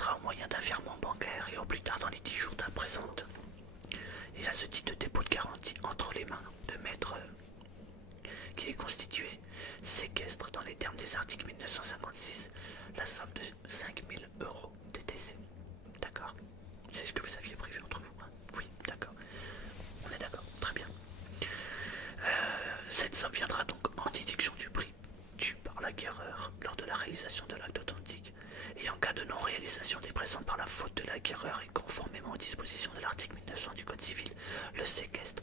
disposera au moyen d'un virement bancaire et au plus tard dans les 10 jours d'un présente. Et à ce titre de dépôt de garantie entre les mains de maître qui est constitué séquestre dans les termes des articles 1956 la somme de 5000 € TTC. D'accord? C'est ce que vous aviez prévu entre vous, hein? Oui, d'accord. On est d'accord, très bien. Cette somme viendra donc en déduction du prix dû par l'acquéreur lors de la réalisation de l'acte authentique. Et en cas de non-réalisation des présents par la faute de l'acquéreur et conformément aux dispositions de l'article 1900 du Code civil, le séquestre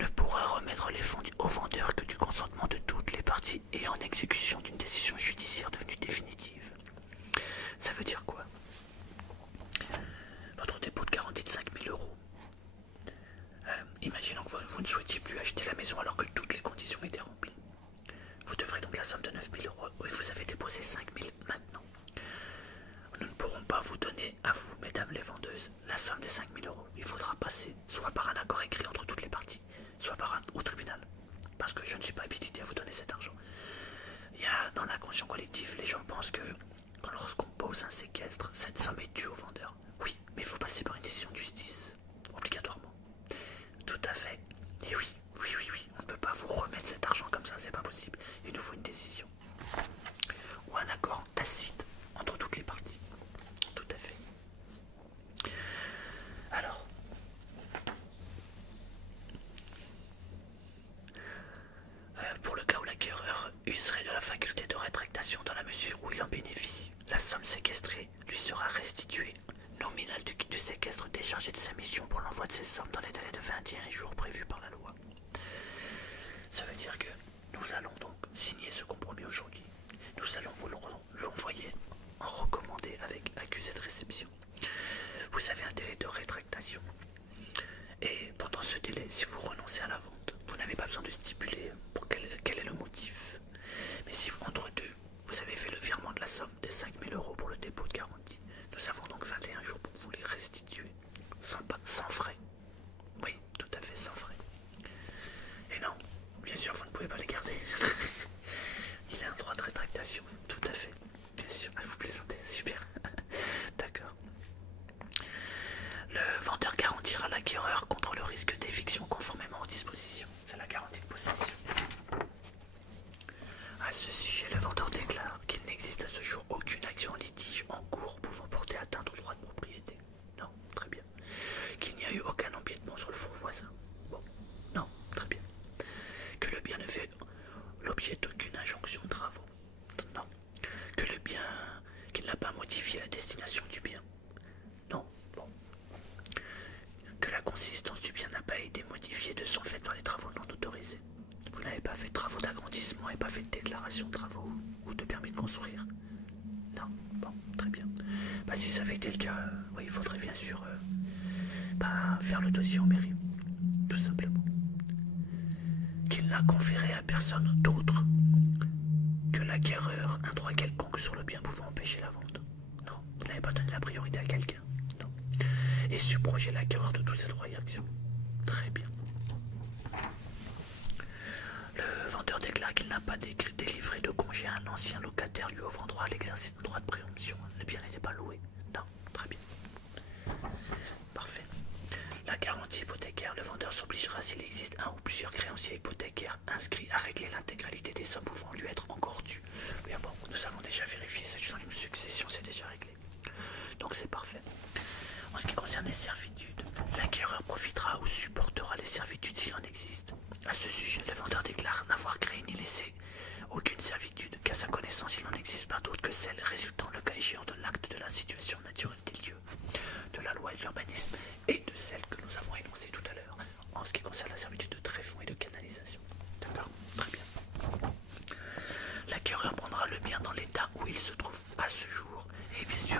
ne pourra remettre les fonds au vendeur que du consentement de toutes les parties et en exécution d'une décision judiciaire devenue définitive. Ça veut dire quoi? Votre dépôt de garantie de 5000 €. Imaginons que vous ne souhaitiez plus acheter la maison alors que toutes les conditions étaient remplies. Vous devrez donc la somme de 9000 € et vous avez déposé 5000 maintenant. Nous ne pourrons pas vous donner à vous, mesdames les vendeuses, la somme de 5000 €. Il faudra passer soit par un accord écrit entre toutes les parties, soit au tribunal. Parce que je ne suis pas habilité à vous donner cet argent. Il y a dans l'inconscient collectif, les gens pensent que lorsqu'on pose un séquestre, cette somme est due au vendeur. Oui, mais il faut passer par une décision de justice, obligatoirement. Tout à fait. Et oui, on ne peut pas vous remettre cet argent comme ça, c'est pas possible. Il nous faut une décision. Ou un accord tacite entre toutes les parties. Tout à fait. Alors, pour le cas où l'acquéreur userait de la faculté de rétractation dans la mesure où il en bénéficie, la somme séquestrée lui sera restituée nominale du séquestre déchargé de sa mission pour l'envoi de ces sommes dans les délais de 21 jours prévus par la loi. Ça veut dire que nous allons donc signer ce compromis aujourd'hui. Nous allons vous l'envoyer en recommandé avec accusé de réception. Vous avez un délai de rétractation. Et pendant ce délai, si vous renoncez à la vente, vous n'avez pas besoin de stipuler pour quel est le motif. Mais si entre deux, vous avez fait le virement de la somme des 5000 € pour le dépôt de garantie, nous avons donc 21 jours pour vous les restituer, sans frais. Oui, tout à fait, sans frais. Et non, bien sûr, vous ne pouvez pas les garder. Il a un droit de rétractation, tout à fait. Bien sûr, vous plaisantez, super. D'accord. Le vendeur garantira l'acquéreur contre le risque d'éviction conformément aux dispositions. C'est la garantie de possession. À ce sujet, le vendeur déclare qu'il n'existe à ce jour aucune action en litige en cours pouvant porter atteinte au droit de propriété. Non, très bien. Qu'il n'y a eu aucun empiètement sur le fonds voisin. Bon, non, très bien. Que le bien ne fait l'objet d'aucune injonction de travaux. Non. Que le bien, qu'il n'a pas modifié la destination du bien. Non, bon. Que la consistance du bien n'a pas été modifiée de son fait par des travaux non autorisés. Vous n'avez pas fait de travaux d'agrandissement et pas fait de déclaration de travaux ou de permis de construire. Non, bon, très bien. Bah, si ça avait été le cas, oui, il faudrait bien sûr faire le dossier en mairie, tout simplement. Qu'il n'a conféré à personne d'autre que l'acquéreur un droit quelconque sur le bien pouvant empêcher la vente. Non, vous n'avez pas donné la priorité à quelqu'un. Non. Et subroger l'acquéreur de tous ses droits et actions. Très bien. Le vendeur déclare qu'il n'a pas délivré de congé à un ancien locataire lui ouvrant droit à l'exercice de droit de préemption. Le bien n'était pas loué. Non, très bien. Parfait. La garantie hypothécaire, le vendeur s'obligera s'il existe un ou plusieurs créanciers hypothécaires inscrits à régler l'intégralité des sommes pouvant lui être encore dues. Bien bon, nous avons déjà vérifié, s'agissant d'une succession, c'est déjà réglé. Donc c'est parfait. En ce qui concerne les servitudes, l'acquéreur profitera ou supportera les servitudes s'il en existe. À ce sujet, le vendeur déclare n'avoir créé ni laissé aucune servitude, qu'à sa connaissance il n'en existe pas d'autre que celle résultant le cas échéant de l'acte de la situation naturelle des lieux, de la loi et de l'urbanisme, et de celle que nous avons énoncée tout à l'heure, en ce qui concerne la servitude de tréfonds et de canalisation. D'accord? Très bien. L'acquéreur prendra le bien dans l'état où il se trouve à ce jour, et bien sûr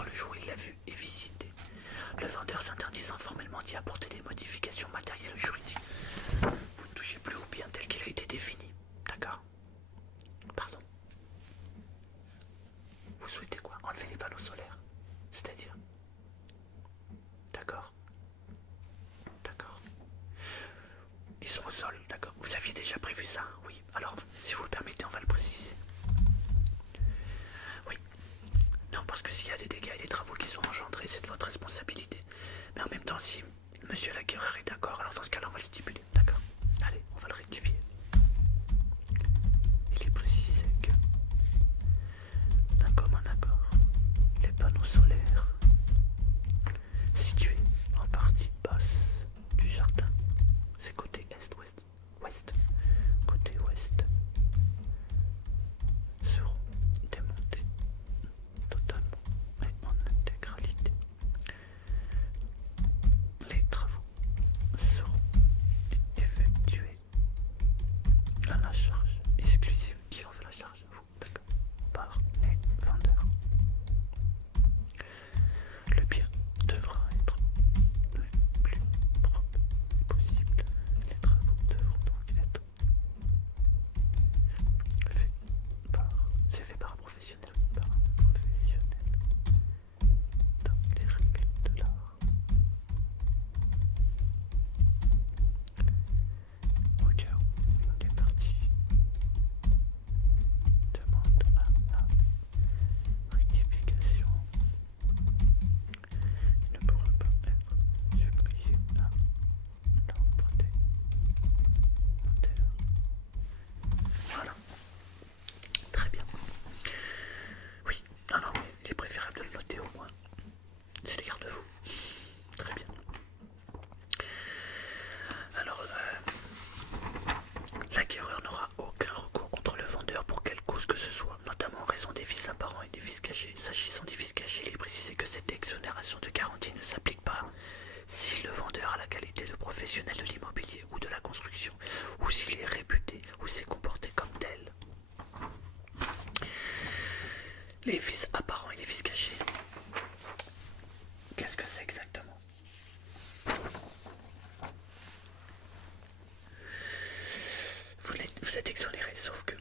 vous êtes exonéré, sauf que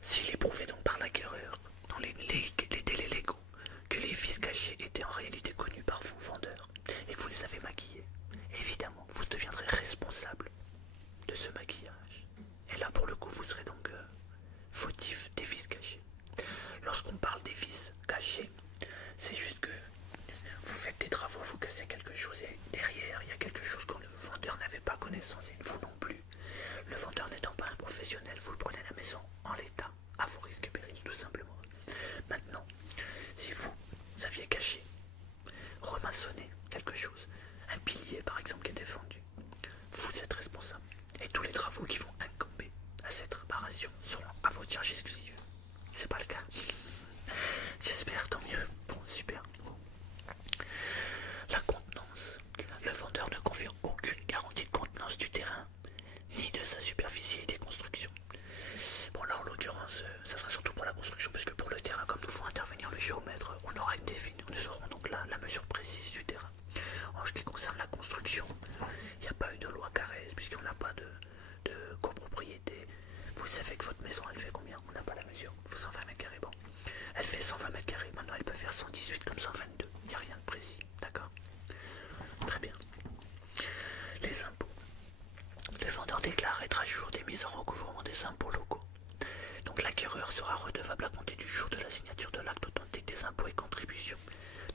s'il est prouvé donc par l'acquéreur, dans les délais légaux, que les vices cachés étaient en réalité connus par vous, vendeur, et que vous les avez maquillés, évidemment, vous deviendrez responsable de ce maquillage. Et là, pour le coup, vous serez donc fautif des vices cachés. Lorsqu'on parle des vices cachés, c'est juste que vous faites des travaux, vous cassez quelque chose et derrière, il y a quelque chose dont le vendeur n'avait pas connaissance et vous non plus. Le vendeur n'étant pas un professionnel, vous le prenez à la maison en l'état, à vos risques et périls, tout simplement. Maintenant, si vous aviez caché, remaçonné quelque chose, un pilier par exemple qui était fendu, vous êtes responsable. Et tous les travaux qui vont incomber à cette réparation seront à votre charge exclusive. C'est pas le cas. J'espère, tant mieux. Bon, super. La contenance. Le vendeur ne confirme aucune garantie de contenance du terrain, ni de sa superficie et des constructions. Bon là en l'occurrence, ça sera surtout pour la construction, parce que pour le terrain, comme nous ferons intervenir le géomètre, on aura défini, nous aurons donc là la mesure précise du terrain. En ce qui concerne la construction, il n'y a pas eu de loi Carrez, puisqu'on n'a pas de copropriété. Vous savez que votre maison, elle fait combien? On n'a pas la mesure. Il faut 120 mètres carrés. Bon, elle fait 120 mètres carrés. Maintenant, elle peut faire 118 comme 122. Il n'y a rien de précis. D'accord? Très bien. Les impôts. Le vendeur déclare être à jour des mises en recouvrement des impôts locaux. Donc l'acquéreur sera redevable à compter du jour de la signature de l'acte authentique des impôts et contributions.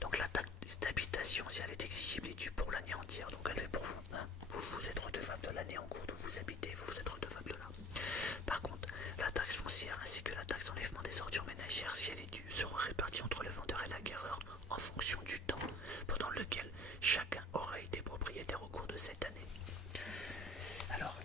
Donc la taxe d'habitation, si elle est exigible, est due pour l'année entière. Donc elle est pour vous. Hein. Vous êtes redevable de l'année en cours d'où vous habitez. Vous êtes redevable de là. Par contre, la taxe foncière ainsi que la taxe d'enlèvement des ordures ménagères, si elle est due, seront réparties entre le vendeur et l'acquéreur en fonction du temps pendant lequel chacun aura été propriétaire au cours de cette année. Alors,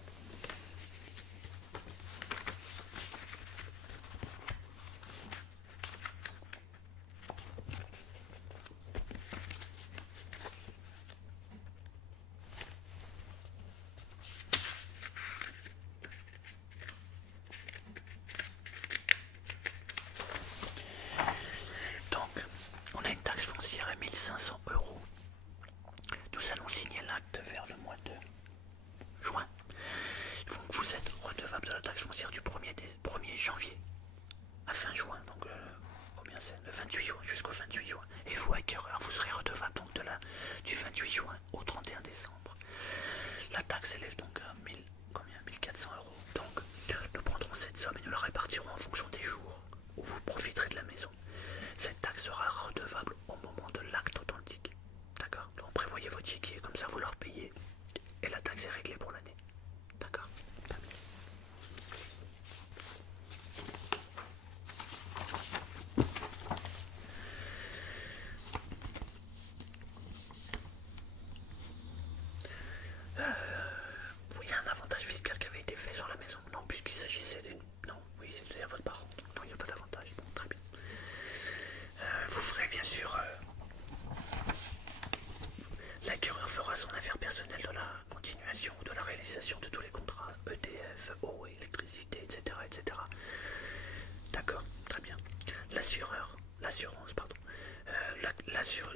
on a une taxe foncière à 1500 €. Nous allons signer l'acte vers le mois de juin. Donc vous êtes redevable de la taxe foncière du 1er janvier à fin juin. Donc combien c'est? Le 28 juin jusqu'au 28 juin. Et vous, acquéreur, vous serez redevable donc du 28 juin au 31 décembre. La taxe s'élève donc à 1400 €. Donc nous prendrons cette somme et nous la répartirons en fonction des jours où vous profiterez de la maison. Cette taxe sera redevable au moment de l'acte authentique. D'accord? Donc prévoyez votre chéquier, comme ça vous leur payez et la taxe est réglée pour l'année. D'accord? Oui, il y a un avantage fiscal qui avait été fait sur la maison. Non, puisqu'il s'agissait d'une... Non, oui, c'est à votre parent. Non, il n'y a pas d'avantage. Bon, très bien. Vous ferez bien sûr... L'acquéreur fera son affaire personnelle de la continuation ou de la réalisation de tous les contrats EDF, eau, électricité, etc. etc. D'accord, très bien. L'assurance, pardon.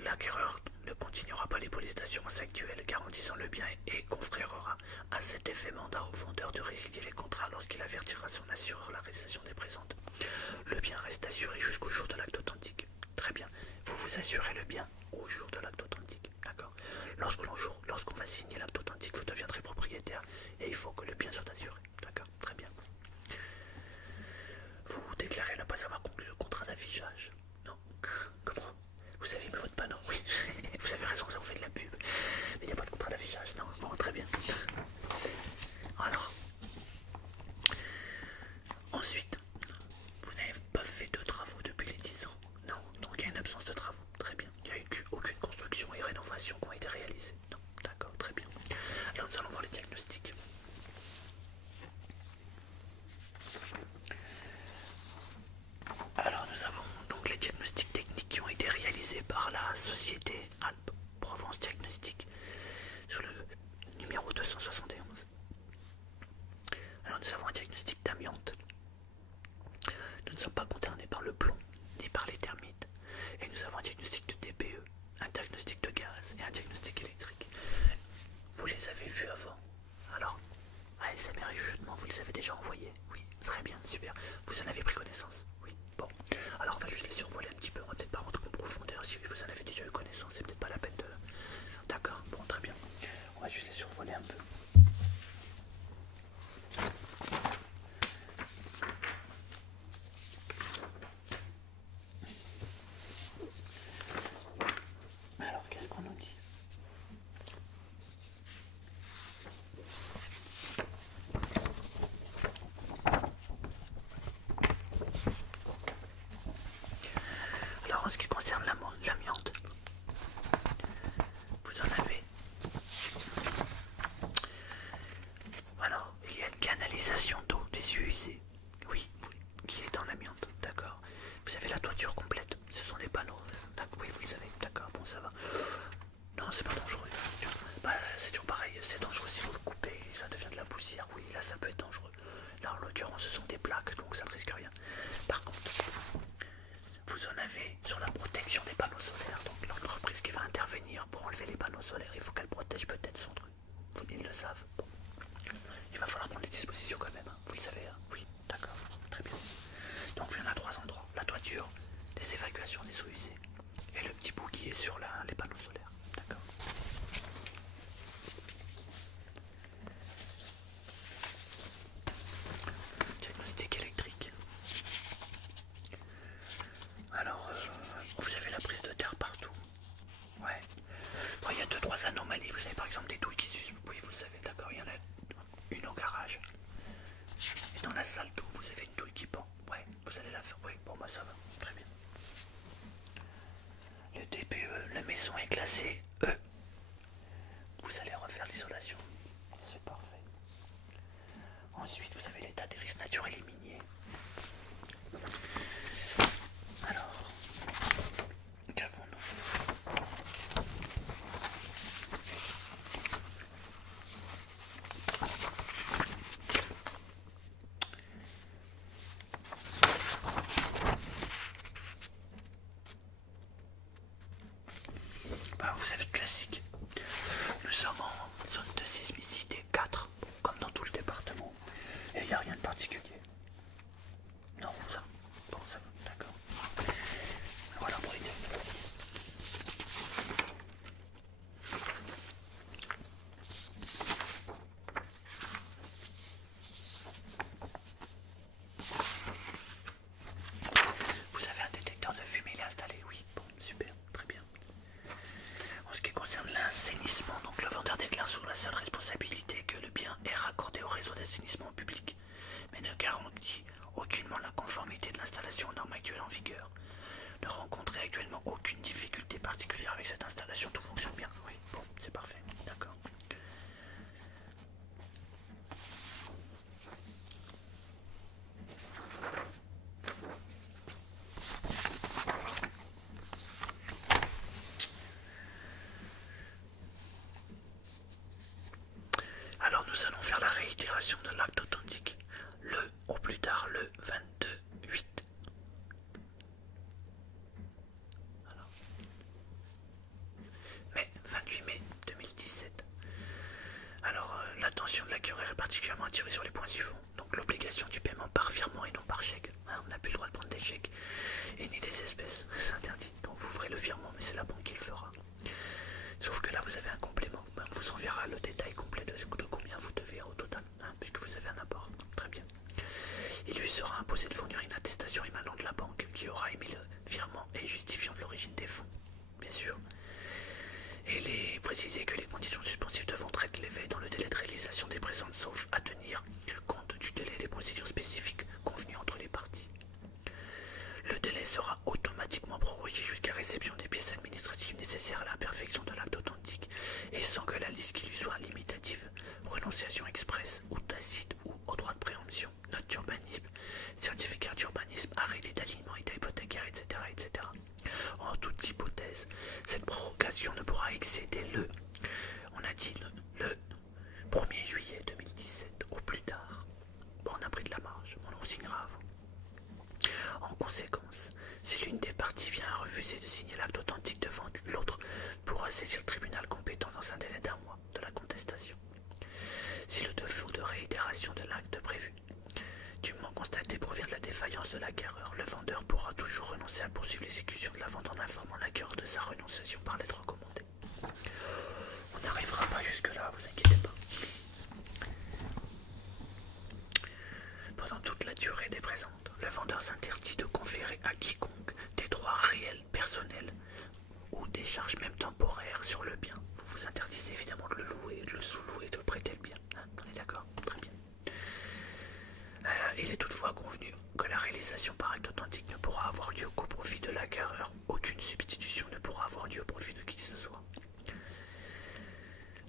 L'acquéreur ne continuera pas les polices d'assurance actuelles, garantissant le bien et conférera à cet effet mandat au vendeur de résilier les contrats lorsqu'il avertira son assureur la réalisation des présentes. Le bien reste assuré jusqu'au jour de l'acte authentique. Très bien. Vous vous assurez le bien au jour de l'acte authentique. D'accord. Lorsqu'on va signer l'acte authentique, vous deviendrez propriétaire et il faut que le bien soit assuré. D'accord. Très bien. Vous déclarez ne pas avoir conclu le contrat d'affichage. Non. Comment? Vous avez mis votre panneau? Oui. Vous avez raison, ça vous fait de la pub. Mais il n'y a pas de contrat d'affichage. Non. Bon, très bien. Alors. Ensuite, vous n'avez pas fait de travaux depuis les 10 ans. Non. Donc il y a une absence de travaux. Très bien. Il n'y a eu aucune construction et rénovation qui ont été réalisées. Non. D'accord. Très bien. Alors nous allons voir les diagnostics. Alors nous avons donc les diagnostics techniques qui ont été réalisés par la société Alpes Provence Diagnostic sur le numéro 271. Alors nous avons un diagnostic d'amiante. Nous ne sommes pas concernés par le plomb ni par les termites. Et nous avons un diagnostic de DPE, un diagnostic de gaz et un diagnostic électrique. Vous les avez vus avant. Alors, ASMR et jugement, vous les avez déjà envoyés. maison est classée E. Vous allez refaire l'isolation. C'est parfait. Ensuite, vous avez l'état des risques naturels et miniers. Alors, qu'avons-nous? Bah, vous avez le classique. Nous sommes en zone de sismicité 4, comme dans tout le département. Et il n'y a rien de particulier. Non, ça. Bon, ça va, d'accord. Voilà pour les diagnostics. Vous avez un détecteur de fumée, il est installé, oui. Bon, super, très bien. En ce qui concerne l'assainissement, donc le vendeur déclare sous la seule responsabilité que le bien est raccordé au réseau d'assainissement public, mais ne garantit aucunement la conformité de l'installation aux normes actuelles en vigueur. Ne rencontrez actuellement aucune difficulté particulière avec cette installation, tout fonctionne bien. Oui, bon, c'est parfait, d'accord. Alors nous allons faire la réitération de l'acte authentique, au plus tard le 22/8. Mais 28 mai 2017. Alors l'attention de l'acquéreur est particulièrement attirée sur les points suivants. Donc l'obligation du paiement par virement et non par chèque. On n'a plus le droit de prendre des chèques et ni des espèces, c'est interdit. Donc vous ferez le virement, mais c'est la banque qui le fera. Sauf que là vous avez un complément. On vous enverra le détail complet de combien vous devez au total, puisque vous avez un apport. Très bien. Il lui sera imposé de fournir une attestation émanant de la banque qui aura émis le virement et justifiant de l'origine des fonds, bien sûr. Et il est précisé que les conditions suspensives devront être levées dans le délai de réalisation des présentes, sauf à tenir compte du délai des procédures spécifiques convenues entre les parties. Le délai sera automatiquement prorogé jusqu'à réception des pièces administratives nécessaires à la perfection de l'acte authentique et sans que la liste qui lui soit limitative, renonciation expresse ou tacite ou au droit de préemption, note d'urbanisme, certificat d'urbanisme, arrêté d'alignement, état hypothécaire, etc., etc. En toute hypothèse, cette prorogation ne pourra excéder on a dit le 1er juillet 2017 au plus tard. Bon, on a pris de la marge, on en signera avant. En conséquence, si l'une des parties vient à refuser de signer l'acte authentique devant l'autre, pourra saisir le tribunal compétent dans un délai d'1 mois de la contestation. Si le défaut de réitération de l'acte prévu dûment constaté provient de la défaillance de l'acquéreur, le vendeur pourra toujours renoncer à poursuivre l'exécution de la vente en informant l'acquéreur de sa renonciation par lettre recommandée. On n'arrivera pas jusque-là, vous inquiétez pas. Pendant toute la durée des présentes, le vendeur s'interdit de conférer à quiconque des droits réels, personnels ou des charges même temporaires sur le bien. Vous vous interdisez évidemment de le louer, de le sous-louer, de prêter le bien. On est d'accord? Très bien. Il est toutefois convenu que la réalisation par acte authentique ne pourra avoir lieu qu'au profit de l'acquéreur. Aucune substitution ne pourra avoir lieu au profit de qui que ce soit.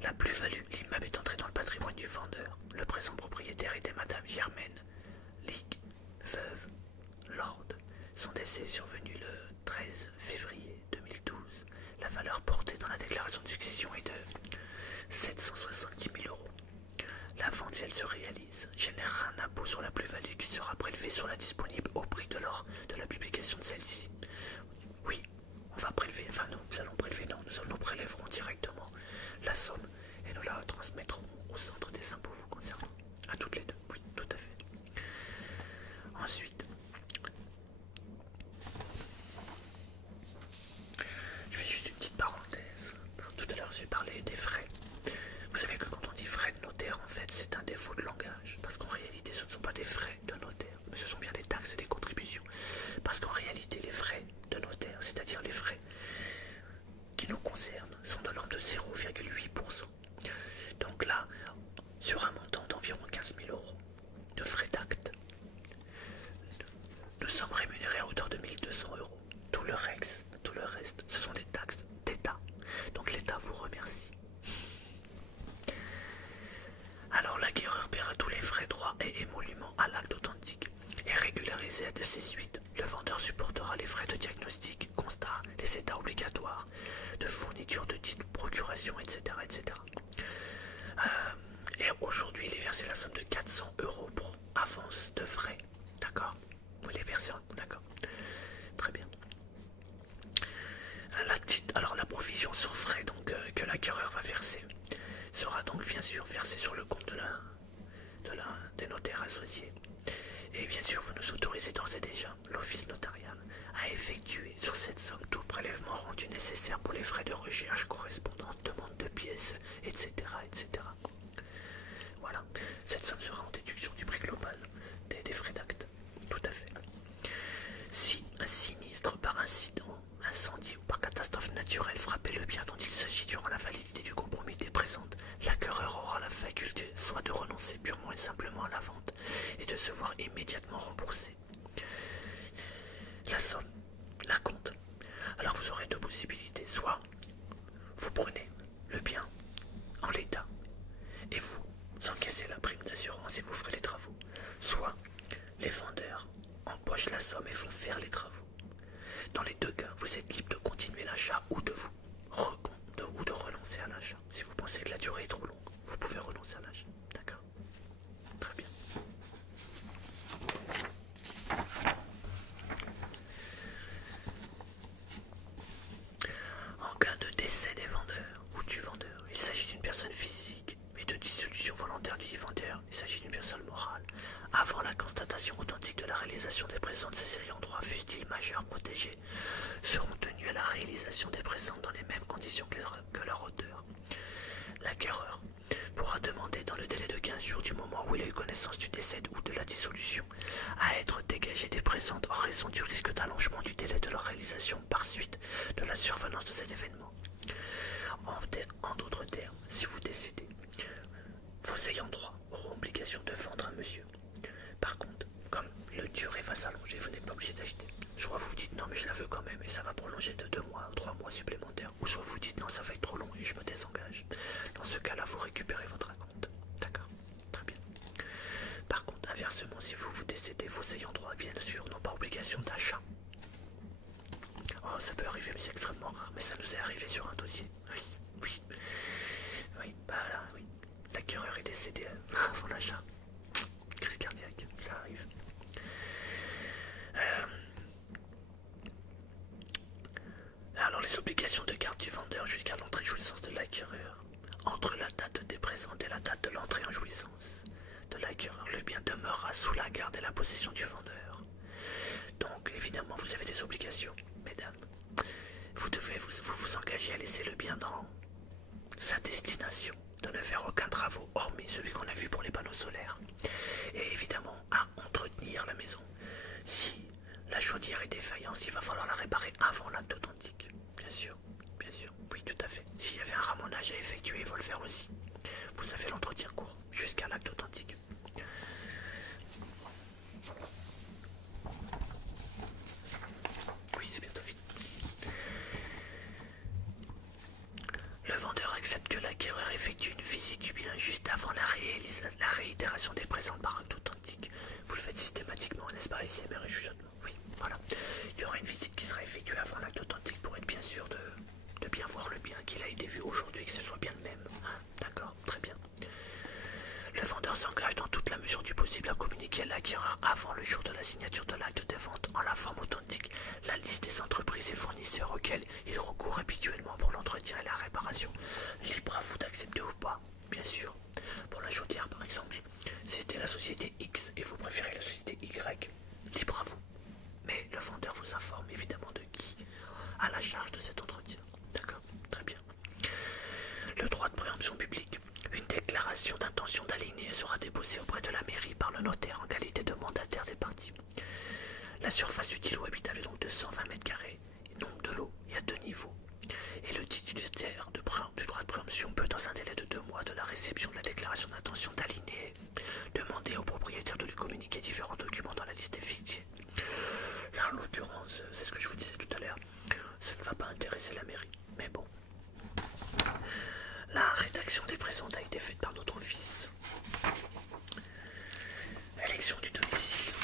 La plus-value, l'immeuble est entré dans le patrimoine du vendeur. Le présent propriétaire était Madame Germaine Ligue, veuve, lord. Son décès est survenu le 13 février 2012. La valeur portée dans la déclaration de succession est de 770 000 €. La vente, si elle se réalise, générera un impôt sur la plus-value qui sera prélevé sur la disponible au prix de l'or de la publication de celle-ci. Oui, on va prélever, enfin nous allons prélever, non, nous prélèverons directement la somme et nous la transmettrons au centre des impôts vous concernant. À toutes les deux, oui, tout à fait. Ensuite, je fais juste une petite parenthèse. Tout à l'heure, j'ai parlé des frais. Vous savez que quand on dit frais de notaire, en fait, c'est un défaut de langage. Parce qu'en réalité, ce ne sont pas des frais de notaire, mais ce sont bien des taxes et des contributions. Parce qu'en réalité, les frais de notaire, c'est-à-dire les frais qui nous concernent, sont de l'ordre de 0,8%. Donc là, sur un montant d'environ 15 000 € de frais d'acte, nous sommes rémunérés à hauteur de 1 200 €. Tout le reste, ce sont des taxes d'État. notation, etc. etc. Et aujourd'hui, il est versé la somme de 400 € pour avance de frais. D'accord? Vous les versez, d'accord? Très bien. Alors la provision sur frais donc, que l'acquéreur va verser sera donc bien sûr versée sur le compte des notaires associés. Et bien sûr, vous nous autorisez d'ores et déjà l'office notarial à effectuer sur cette somme tout prélèvement rendu nécessaire pour les frais de recherche correspondants, demande de pièces, etc. etc. Voilà, cette somme sera en déduction du prix global des frais d'acte. Tout à fait. Si un sinistre par incident, incendie ou par catastrophe naturelle frappait le bien dont il s'agit durant la validité du compromis présente, l'acquéreur aura la faculté soit de renoncer purement et simplement à la vente et de se voir immédiatement rembourser la somme, la compte. Alors vous aurez deux possibilités. Soit vous prenez le bien en l'état et vous encaissez la prime d'assurance et vous ferez les travaux. Soit les vendeurs empochent la somme et font faire les travaux. Dans les deux cas, vous êtes libre de continuer l'achat ou de renoncer à l'achat. Si vous pensez que la durée est trop longue, vous pouvez renoncer à l'achat. D'accord? Très bien. En cas de décès des vendeurs ou du vendeur, il s'agit d'une personne physique, mais de dissolution volontaire du vendeur, il s'agit d'une personne morale. Avant la constatation authentique de la réalisation des présentes, ces ayants droit, fussent-ils majeurs protégés, seront tenus à la réalisation des présentes dans les mêmes conditions que leur auteur. L'acquéreur pourra demander dans le délai de 15 jours du moment où il a eu connaissance du décès ou de la dissolution à être dégagé des présentes en raison du risque d'allongement du délai de leur réalisation par suite de la survenance de cet événement. En d'autres termes, si vous décédez, vos ayants droit auront obligation de vendre à monsieur. Par contre, comme le durée va s'allonger, vous n'êtes pas obligé d'acheter. Soit vous vous dites non mais je la veux quand même et ça va prolonger de 2 mois ou 3 mois supplémentaires. Ou soit vous dites non ça va être trop long et je me désengage. Dans ce cas-là, vous récupérez votre acompte. D'accord? Très bien. Par contre, inversement, si vous décédez, vos ayants droit, bien sûr, n'ont pas obligation d'achat. Oh, ça peut arriver, mais c'est extrêmement rare. Mais ça nous est arrivé sur un dossier. Oui, oui. Oui, bah là, oui. L'acquéreur est décédé avant l'achat. Crise cardiaque, ça arrive. Alors les obligations de garde du vendeur jusqu'à l'entrée en jouissance de l'acquéreur. Entre la date des présentes et la date de l'entrée en jouissance de l'acquéreur, le bien demeurera sous la garde et la possession du vendeur. Donc évidemment vous avez des obligations, mesdames. Vous devez vous engager à laisser le bien dans sa destination, de ne faire aucun travaux hormis celui qu'on a vu pour les panneaux solaires. Et évidemment à entretenir la maison. Si la chaudière est défaillante, il va falloir la réparer avant l'acte authentique. Bien sûr, oui tout à fait. S'il y avait un ramonage à effectuer, il faut le faire aussi. Vous avez l'entretien court jusqu'à l'acte authentique. Oui, c'est bientôt fini. Le vendeur accepte que l'acquéreur effectue une visite du bien juste avant la réitération des présents par acte authentique. Vous le faites systématiquement, n'est-ce pas, ASMR et chuchotement? Oui, voilà. Il y aura une visite qui sera effectuée avant l'acte authentique pour être bien sûr de bien voir le bien qu'il a été vu aujourd'hui, que ce soit bien le même. D'accord, très bien. Le vendeur s'engage dans toute la mesure du possible à communiquer à l'acquéreur avant le jour de la signature de l'acte de vente en la forme authentique la liste des entreprises et fournisseurs auxquels il recourt habituellement pour l'entretien et la réparation. Libre à vous d'accepter ou pas, bien sûr. Pour la chaudière par exemple, c'était la société X et vous préférez la société Y. Libre à vous. Mais le vendeur vous informe évidemment de qui a la charge de cet entretien. D'accord, très bien. Le droit de préemption publique. Une déclaration d'intention d'aligner sera déposée auprès de la mairie par le notaire en qualité de mandataire des parties. La surface utile ou habitable est donc de 120 m². Nombre de lots, il y a 2 niveaux. Et le titulaire du droit de préemption peut, dans un délai de 2 mois de la réception de la déclaration d'intention d'aligner, demander au propriétaire de lui communiquer différents documents dans la liste effectuée. Là, en l'occurrence, c'est ce que je vous disais tout à l'heure, ça ne va pas intéresser la mairie. Mais bon. La rédaction des présentes a été faite par notre office. Élection du domicile.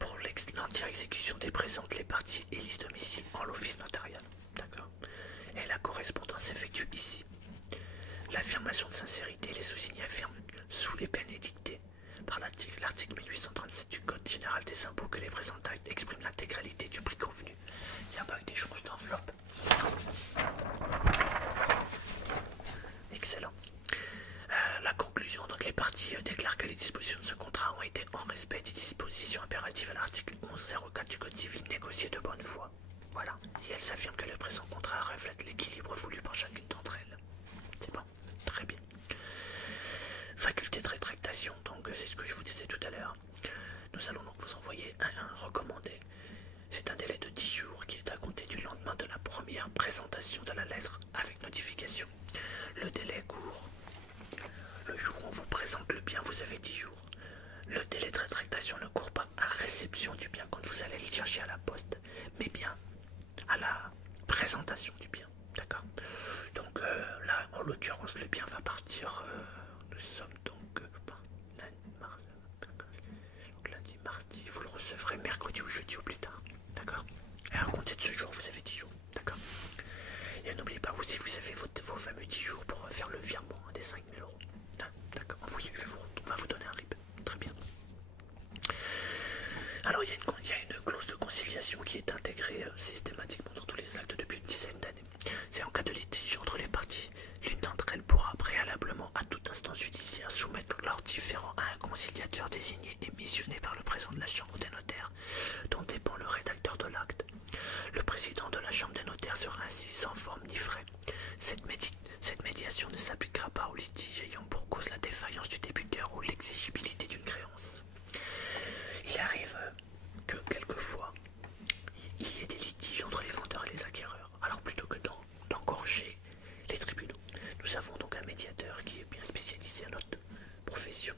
Pour l'entière exécution des présentes, les parties élisent domicile en l'office notarial. D'accord. parties affirment que le présent contrat reflète l'équilibre voulu par chacune d'entre elles. C'est bon, très bien. Faculté de rétractation, donc c'est ce que je vous disais tout à l'heure. Nous allons donc vous envoyer un recommandé. C'est un délai de 10 jours qui est à compter du lendemain de la première présentation de la lettre avec notification. Le délai court. Le jour où on vous présente le bien, vous avez 10 jours. Le délai de rétractation ne court pas à réception du bien quand vous allez le chercher à la poste, mais bien à la présentation du bien. D'accord? Donc là, en l'occurrence, le bien va partir. Nous sommes donc lundi, mardi. Vous le recevrez mercredi ou jeudi au plus tard. D'accord? Et à compter de ce jour, vous avez 10 jours. D'accord? Et n'oubliez pas, si vous avez vos fameux 10 jours pour faire le virement des 5 000 euros. Ah, d'accord? Oui, on va vous donner un RIB. Très bien. Alors, il y a une clause de conciliation qui est intégrée systématiquement dans tous les actes depuis une dizaine d'années. C'est en cas de litige entre les parties, l'une d'entre elles pourra préalablement à toute instance judiciaire soumettre leurs différends à un conciliateur désigné et missionné par le président de la Chambre des notaires, dont dépend le rédacteur de l'acte. Le président de la Chambre des notaires sera ainsi sans forme ni frais. Cette médiation ne s'appliquera pas aux litiges ayant pour cause la défaillance du débiteur ou l'exigibilité d'une créance. Il arrive que quelquefois, il y ait des litiges entre les vendeurs et les acquéreurs. Alors plutôt que d'engorger les tribunaux, nous avons donc un médiateur qui est bien spécialisé à notre profession,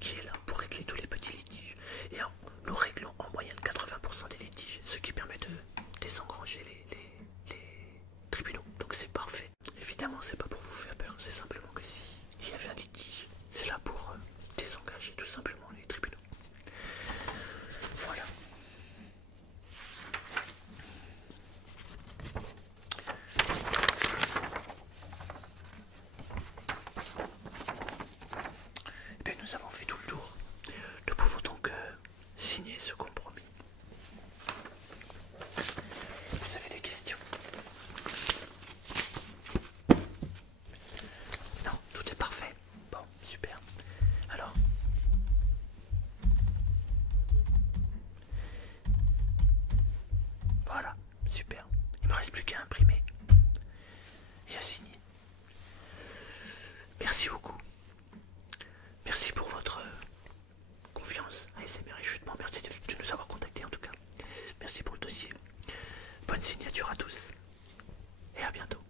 qui est là pour régler tous les petits litiges. Et nous réglons en moyenne 80% des litiges, ce qui permet de désengranger les tribunaux. Donc c'est parfait. Évidemment, c'est pas pour vous faire peur, c'est simplement que si il y avait un litige, c'est là pour désengager tout simplement les tribunaux. Voilà. Et bien, nous avons fait tout le tour. Nous pouvons donc signer ce compromis. Vous avez des questions? Non, tout est parfait. Bon, super. Alors, voilà, super. Il ne me reste plus qu'à imprimer et à signer. Merci beaucoup. Merci pour votre confiance à ASMR et Chutement. Merci de nous avoir contactés en tout cas. Merci pour le dossier. Bonne signature à tous et à bientôt.